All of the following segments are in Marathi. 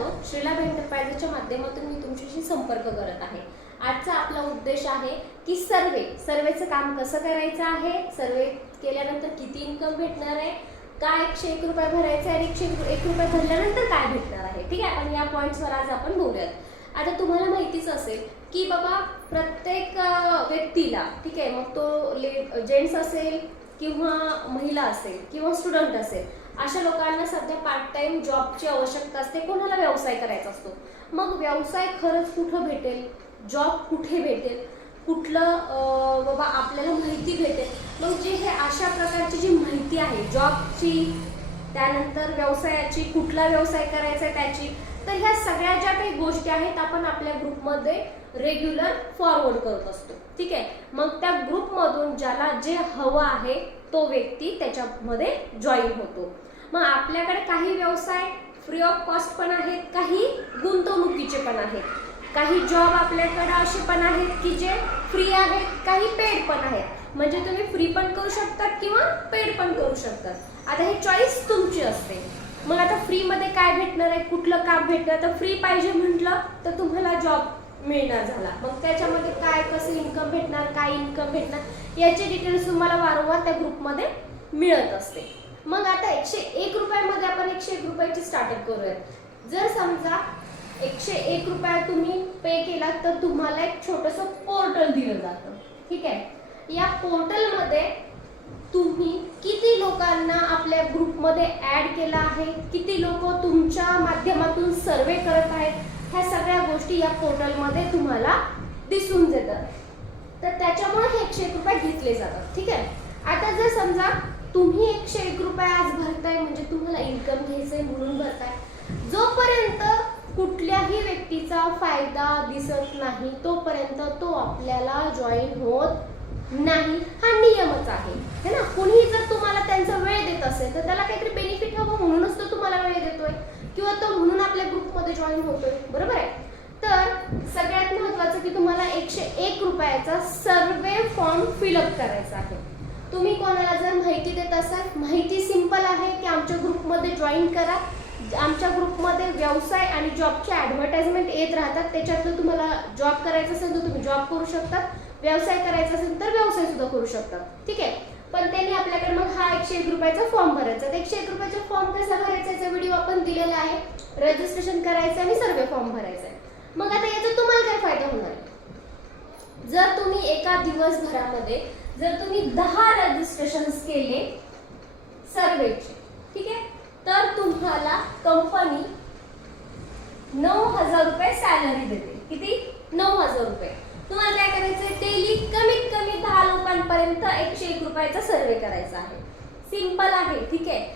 जातो श्रीलाभ एंटरप्राइजेसच्या माध्यमातून मी तुमच्याशी संपर्क करत आहे. आजचा आपला उद्देश आहे की सर्वे सर्वेचं काम कसं करायचं आहे? सर्वे केल्यानंतर किती इन्कम भेटणार आहे? काय एकशे एक रुपये भरायचे आणि एकशे एक रुपये भरल्यानंतर काय भेटणार आहे? ठीक आहे आणि या पॉईंट्सवर आज आपण बोलूयात. आता तुम्हाला माहितीच असेल की बाबा प्रत्येक व्यक्तीला ठीक आहे मग तो ले जेंट्स असेल किंवा महिला असेल किंवा स्टुडंट असेल अशा लोकांना सध्या पार्ट टाइम जॉबची आवश्यकता असते. कोणाला व्यवसाय करायचा असतो? मग व्यवसाय खरंच कुठं भेटेल? जॉब कुठे भेटेल? कुठलं बाबा आपल्याला माहिती भेटेल? मग जे हे अशा प्रकारची जी माहिती आहे जॉबची त्यानंतर व्यवसायाची कुठला व्यवसाय करायचा आहे त्याची तर ह्या सगळ्या ज्या काही गोष्टी आहेत आपण आपल्या ग्रुपमध्ये रेग्युलर फॉरवर्ड करत असतो. ठीक आहे? मग त्या ग्रुपमधून ज्याला जे हवं आहे तो व्यक्ती त्याच्यामध्ये जॉईन होतो. मग आपल्याकडे काही व्यवसाय फ्री ऑफ कॉस्ट पण आहेत काही गुंतवणुकीचे पण आहेत. काही जॉब आपल्याकडे असे पण आहेत की जे फ्री आहेत काही पेड पण आहेत. म्हणजे तुम्ही फ्री पण करू शकतात किंवा पेड पण करू शकतात. आता ही चॉईस तुमची असते. मग आता फ्रीमध्ये काय भेटणार आहे? कुठलं काम भेटणार? तर फ्री पाहिजे म्हटलं तर तुम्हाला जॉब मिळणार झाला. मग त्याच्यामध्ये काय कसं इन्कम भेटणार काय इन्कम भेटणार याचे डिटेल्स तुम्हाला वारंवार त्या ग्रुपमध्ये मिळत असते. मग आता एकशे एक रुपयामध्ये आपण एकशे एक रुपयाची स्टार्टअप करूयात. जर समजा एकशे एक रुपया तुम्ही पे केला तर तुम्हाला एक छोटंसं पोर्टल दिलं जातं. ठीक आहे? या पोर्टलमध्ये तुम्ही किती लोकांना आपल्या ग्रुपमध्ये ऍड केला आहे? किती लोक तुमच्या माध्यमातून सर्वे करत आहेत? ह्या सगळ्या गोष्टी या पोर्टलमध्ये तुम्हाला दिसून देतात. तर त्याच्यामुळे हे एकशे एक रुपये घेतले जातात. ठीक आहे? आता जर समजा तुम्ही एकशे एक रुपये आज भरताय म्हणजे तुम्हाला इन्कम घ्यायचंय म्हणून भरताय जोपर्यंत कुठल्याही व्यक्तीचा फायदा दिसत नाही तोपर्यंत तो आपल्याला जॉईन होत नाही. हा नियमच आहे है ना? कुणीही जर तुम्हाला त्यांचा वेळ देत असेल तर त्याला काहीतरी बेनिफिट हवं म्हणूनच तो तुम्हाला वेळ देतोय. किंवा तो म्हणून आपल्या ग्रुपमध्ये जॉईन होतोय बरोबर आहे? तर सगळ्यात महत्वाचं की तुम्हाला एकशे एक रुपयाचा सर्वे फॉर्म फिलअप करायचा आहे. तुम्ही कोणाला जर माहिती देत असाल माहिती सिंपल आहे की आमच्या ग्रुपमध्ये जॉईन करा. आमच्या ग्रुपमध्ये व्यवसाय आणि जॉबचे ॲडव्हर्टाइजमेंट येत राहतात. त्याच्यातनं तुम्हाला जॉब करायचा असेल तर तुम्ही जॉब करू शकतात व्यवसाय करायचा असेल तर व्यवसाय सुद्धा करू शकतात ठीक आहे? पण त्यांनी आपल्याकडे मग हा एकशे एक रुपयाचा फॉर्म भरायचा. तर एकशे एक रुपयाचा फॉर्म कसा भरायचा याचा व्हिडिओ आपण दिलेला आहे. रजिस्ट्रेशन करायचं आणि सर्वे फॉर्म भरायचा आहे. मग आता याचा तुम्हाला काय फायदा होणार? जर तुम्ही एका दिवसभरामध्ये जर तुम्ही दहा रजिस्ट्रेशन्स केले सर्वेचे ठीक आहे? तर तुम्हाला कंपनी नऊ हजार रुपये सॅलरी देते. किती? नऊ हजार रुपये. तुम्हाला काय करायचं डेली कमीत कमी दहा लोकांपर्यंत एकशे एक रुपयाचा सर्वे करायचा आहे. सिंपल आहे ठीक आहे?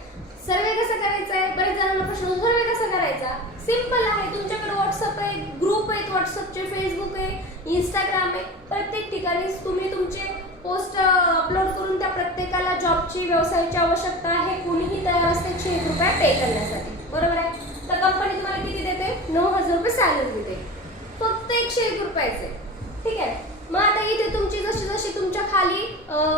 सर्वे कसं करायचा आहे बरेच जणांना प्रश्न सर्वे कसा करायचा? सिंपल आहे. तुमच्याकडे व्हॉट्सअप आहे ग्रुप आहेत व्हॉट्सअपचे फेसबुक आहे इंस्टाग्राम आहे. प्रत्येक ठिकाणी तुम्ही तुमचे पोस्ट अपलोड करून त्या प्रत्येकाला जॉबची व्यवसायाची आवश्यकता आहे. कुणीही तयार असते एकशे एक रुपये पे करण्यासाठी. बरोबर आहे? तर कंपनी तुम्हाला किती देते? नऊ हजार रुपये सॅलरी देते. फक्त एकशे एक रुपयाचे. ठीक आहे? मग आता इथे तुमची जशी जशी तुमच्या खाली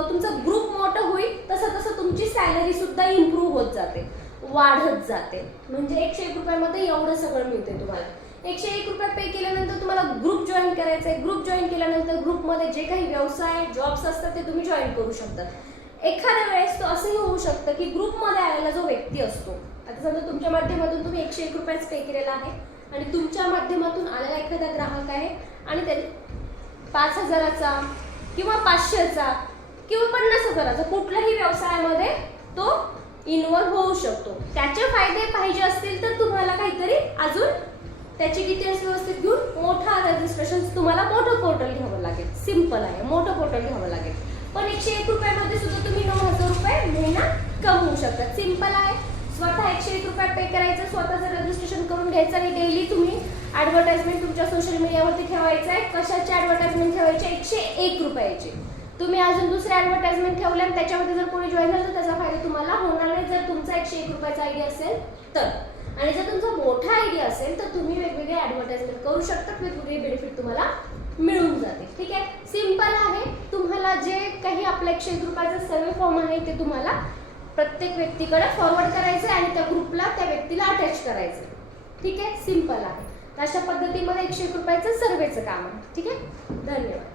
तुमचा ग्रुप मोठं होईल तसं तसं तुमची सॅलरी सुद्धा इम्प्रूव्ह होत जाते. वाढत जाते. म्हणजे एकशे एक रुपयामध्ये एवढं सगळं मिळते तुम्हाला. एकशे एक रुपया पे केल्यानंतर तुम्हाला ग्रुप जॉईन करायचा आहे ग्रुप जॉईन केल्यानंतर ग्रुपमध्ये जे काही व्यवसाय जॉब्स असतात ते तुम्ही जॉईन करू शकतात एखाद्या वेळेस तो असंही होऊ शकतं की ग्रुपमध्ये आलेला जो व्यक्ती असतो आता समजा तुमच्या माध्यमातून तुम्ही एकशे एक रुपयाच पे केलेला आहे आणि तुमच्या माध्यमातून आलेला एखादा ग्राहक आहे आणि त्याने पाच हजाराचा किंवा पाचशेचा किंवा पन्नास हजाराचा कुठल्याही व्यवसायामध्ये तो इन्व्हॉल्व होऊ शकतो. त्याचे फायदे पाहिजे असतील तर तुम्हाला काहीतरी अजून त्याची डिटेल्स व्यवस्थित घेऊन मोठा रजिस्ट्रेशन तुम्हाला मोठं पोर्टल घ्यावं लागेल. सिंपल आहे. मोठं पोर्टल घ्यावं लागेल. पण एकशे एक रुपयामध्ये सुद्धा तुम्ही नऊ हजार रुपये महिना कमवू शकता. सिंपल आहे. स्वतः एकशे एक रुपये पे करायचं स्वतःचं रजिस्ट्रेशन करून घ्यायचं आणि डेली तुम्ही ॲडव्हर्टाइजमेंट तुमच्या सोशल मीडियावरती ठेवायचं आहे कशाची ॲडव्हर्टाइजमेंट ठेवायची? एकशे एक रुपयाची. तुम्ही अजून दुसरे ॲडव्हर्टाइजमेंट ठेवले आणि त्याच्यामध्ये जर कोणी जॉईन झालं तर त्याचा फायदा तुम्हाला होणार नाही. जर तुमचा एकशे एक रुपयाचा आयडिया असेल तर. आणि जर तुमचा मोठा आयडिया असेल तर तुम्ही वेगवेगळे ॲडव्हर्टाइजमेंट करू शकता. वेगवेगळे बेनिफिट तुम्हाला मिळून जाते ठीक आहे? सिंपल आहे. तुम्हाला जे काही आपला एकशे एक रुपयाचा सर्वे फॉर्म आहे ते तुम्हाला प्रत्येक व्यक्तीकडे फॉरवर्ड करायचं आहे आणि त्या ग्रुपला त्या व्यक्तीला अटॅच करायचं ठीक आहे? सिंपल आहे. तर अशा पद्धतीमध्ये एकशे एक रुपयाचं सर्वेचं काम आहे. ठीक आहे? धन्यवाद.